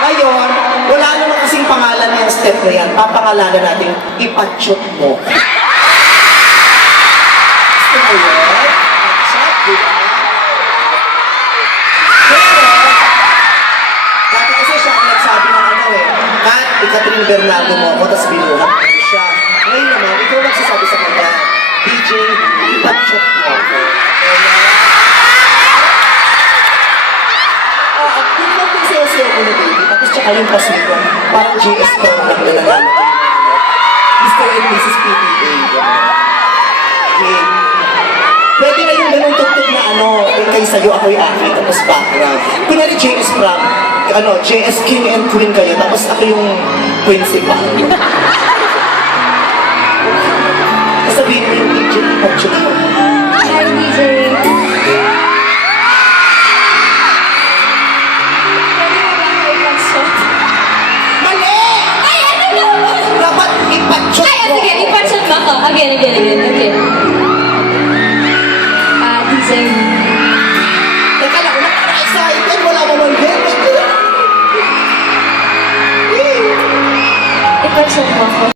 Ngayon, wala naman kasing pangalan na yung step na yan. Papangalanan natin, ipatsyot mo. Gusto mo yun? Ipatsyot, di ba? Pero, dati kasi siya ang nagsabi ng ano eh, Kat, Catherine Bernardo mo ako, tapos binuhat ko siya. Ngayon naman, ikaw nagsasabi sa kanya, DJ, ipatsyot mo ako. Yung konting sayo-sayo ko na baby, tapos tsaka yung paswit ko, parang GS ko lang nilalalo ko. Mr. and Mrs. PTA. Okay. Pwede na yung ganung tugtog na ano, kayo sa'yo, ako'y akin, tapos background. Kunyari JS Pram, JS King and Queen kayo, tapos ako yung principal.